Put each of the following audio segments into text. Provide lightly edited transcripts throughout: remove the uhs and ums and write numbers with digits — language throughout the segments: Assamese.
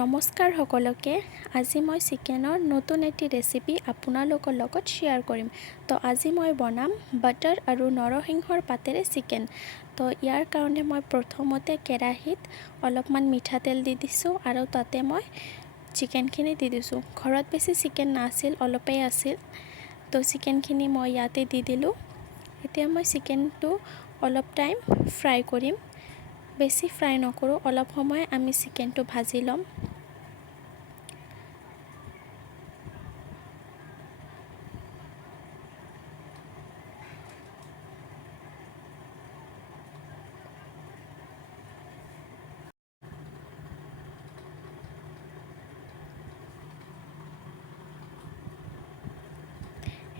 নমস্কাৰ সকলোকে। আজি মই চিকেনৰ নতুন এটি ৰেচিপি আপোনালোকৰ লগত শ্বেয়াৰ কৰিম। তো আজি মই বনাম বাটাৰ আৰু নৰসিংহৰ পাতেৰে চিকেন। তো ইয়াৰ কাৰণে মই প্ৰথমতে কেৰাহীত অলপমান মিঠাতেল দি দিছোঁ আৰু তাতে মই চিকেনখিনি দি দিছোঁ। ঘৰত বেছি চিকেন নাছিল, অলপেই আছিল। তো চিকেনখিনি মই ইয়াতে দি দিলোঁ। এতিয়া মই চিকেনটো অলপ টাইম ফ্ৰাই কৰিম। বেছি ফ্ৰাই নকৰোঁ, অলপ সময় আমি চিকেনটো ভাজি ল'ম।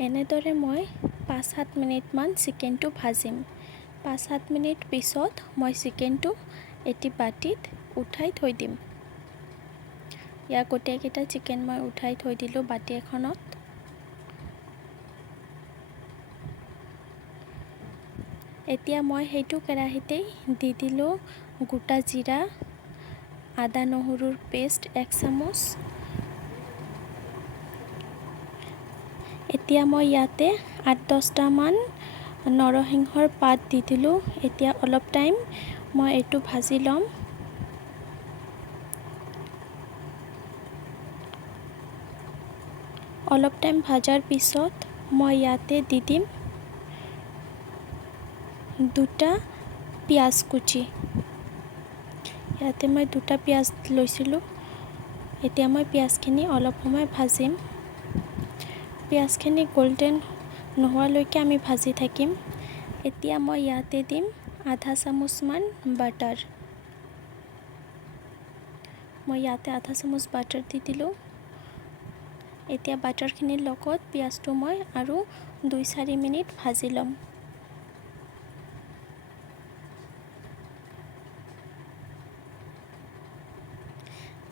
এনেদৰে মই 5-7 মিনিটমান চিকেনটো ভাজিম। 5-7 মিনিট পিছত মই চিকেনটো এটি বাটিত উঠাই থৈ দিম। ইয়াৰ গোটেইকেইটা চিকেন মই উঠাই থৈ দিলোঁ বাটি এখনত। এতিয়া মই সেইটো কেৰাহীতেই দি দিলোঁ গোটা জিৰা, আদা নহৰুৰ পেষ্ট 1 চামুচ। এতিয়া মই ইয়াতে 8-10টামান নৰসিংহৰ পাত দি দিলোঁ। এতিয়া অলপ টাইম মই এইটো ভাজি ল'ম। অলপ টাইম ভাজাৰ পিছত মই ইয়াতে দি দিম 2টা পিঁয়াজ কুচি। ইয়াতে মই 2টা পিঁয়াজ লৈছিলোঁ। এতিয়া মই পিঁয়াজখিনি অলপ সময় ভাজিম। পিঁয়াজখিনি গোল্ডেন নোহোৱালৈকে আমি ভাজি থাকিম। এতিয়া মই ইয়াতে দিম আধা চামুচমান বাটাৰ। মই ইয়াতে আধা চামুচ বাটাৰ দি দিলোঁ। এতিয়া বাটাৰখিনিৰ লগত পিঁয়াজটো মই আৰু 2-4 মিনিট ভাজি ল'ম।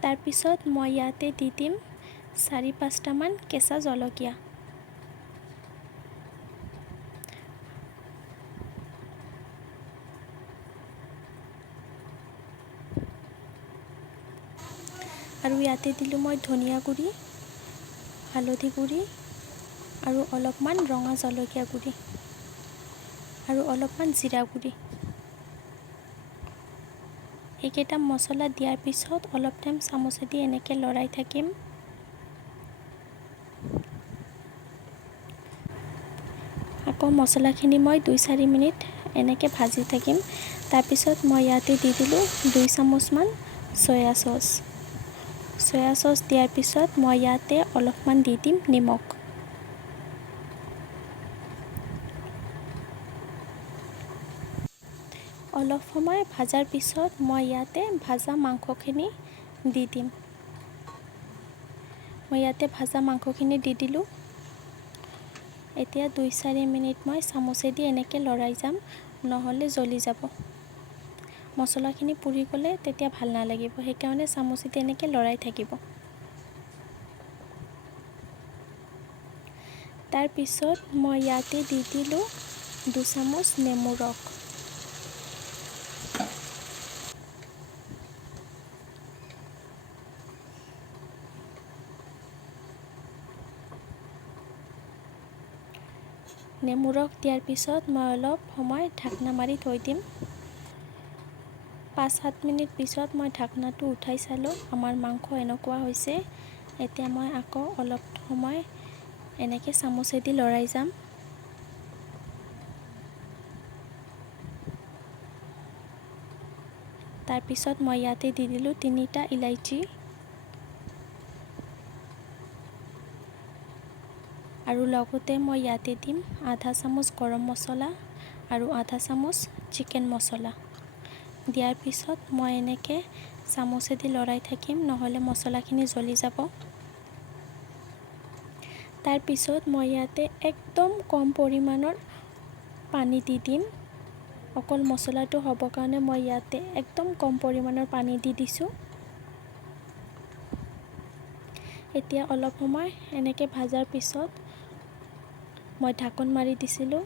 তাৰপিছত মই ইয়াতে দি দিম 4-5টামান কেঁচা জলকীয়া। আৰু ইয়াতে দিলোঁ মই ধনিয়া গুড়ি, হালধি গুড়ি আৰু অলপমান ৰঙা জলকীয়া গুড়ি আৰু অলপমান জিৰা গুড়ি। এইকেইটা মছলা দিয়াৰ পিছত অলপ টাইম চামুচেদি এনেকৈ লৰাই থাকিম। আকৌ মছলাখিনি মই 2-4 মিনিট এনেকৈ ভাজি থাকিম। তাৰপিছত মই ইয়াতে দি দিলোঁ 2 চামুচমান চয়া চচ। চয়া চচ দিয়াৰ পিছত মই ইয়াতে অলপমান দি দিম নিমখ। অলপ সময় ভাজাৰ পিছত মই ইয়াতে ভাজা মাংসখিনি দি দিম। মই ইয়াতে ভাজা মাংসখিনি দি দিলোঁ। এতিয়া 2-4 মিনিট মই চামুচেদি এনেকৈ লৰাই যাম, নহ'লে জ্বলি যাব। মছলাখিনি পুৰি গ'লে তেতিয়া ভাল নালাগিব, সেইকাৰণে চামুচেদি এনেকৈ লৰাই থাকিব। তাৰপিছত মই ইয়াতে দি দিলোঁ 2 চামুচ নেমু ৰস। নেমু ৰস দিয়াৰ পিছত মই অলপ সময় ঢাকনা মাৰি থৈ দিম। 5-7 মিনিট পিছত মই ঢাকনাটো উঠাই চালোঁ, আমাৰ মাংস এনেকুৱা হৈছে। এতিয়া মই আকৌ অলপ সময় এনেকৈ চামুচেদি লৰাই যাম। তাৰপিছত মই ইয়াতে দি দিলোঁ 3টা ইলাইচি আৰু লগতে মই ইয়াতে দিম আধা চামুচ গৰম মছলা আৰু আধা চামুচ চিকেন মছলা। দিয়াৰ পিছত মই এনেকৈ চামুচেদি লৰাই থাকিম, নহ'লে মছলাখিনি জ্বলি যাব। তাৰপিছত মই ইয়াতে একদম কম পৰিমাণৰ পানী দি দিম। অকল মছলাটো হ'বৰ কাৰণে মই ইয়াতে একদম কম পৰিমাণৰ পানী দি দিছোঁ। এতিয়া অলপ সময় এনেকৈ ভাজাৰ পিছত মই ঢাকোন মাৰি দিছিলোঁ।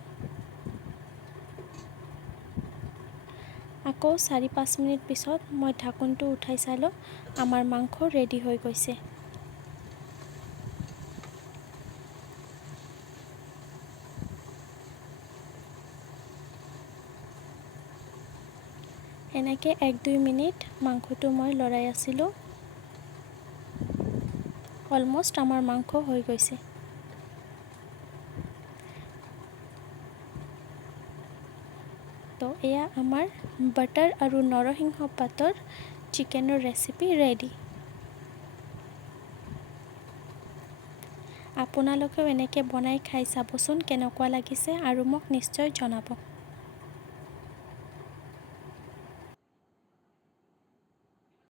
আকৌ আকৌ 4-5 মিনিট পিছত মই ঢাকনটো উঠাই চালোঁ, আমাৰ মাংস ৰেডি হৈ গৈছে। এনেকৈ 1-2 মিনিট মাংসটো মই লৰাই আছিলোঁ। অলম'ষ্ট আমাৰ মাংস হৈ গৈছে। তো এয়া আমাৰ বাটাৰ আৰু নৰসিংহ পাতৰ চিকেনৰ ৰেচিপি ৰেডি। আপোনালোকেও এনেকৈ বনাই খাই চাবচোন কেনেকুৱা লাগিছে আৰু মোক নিশ্চয় জনাব।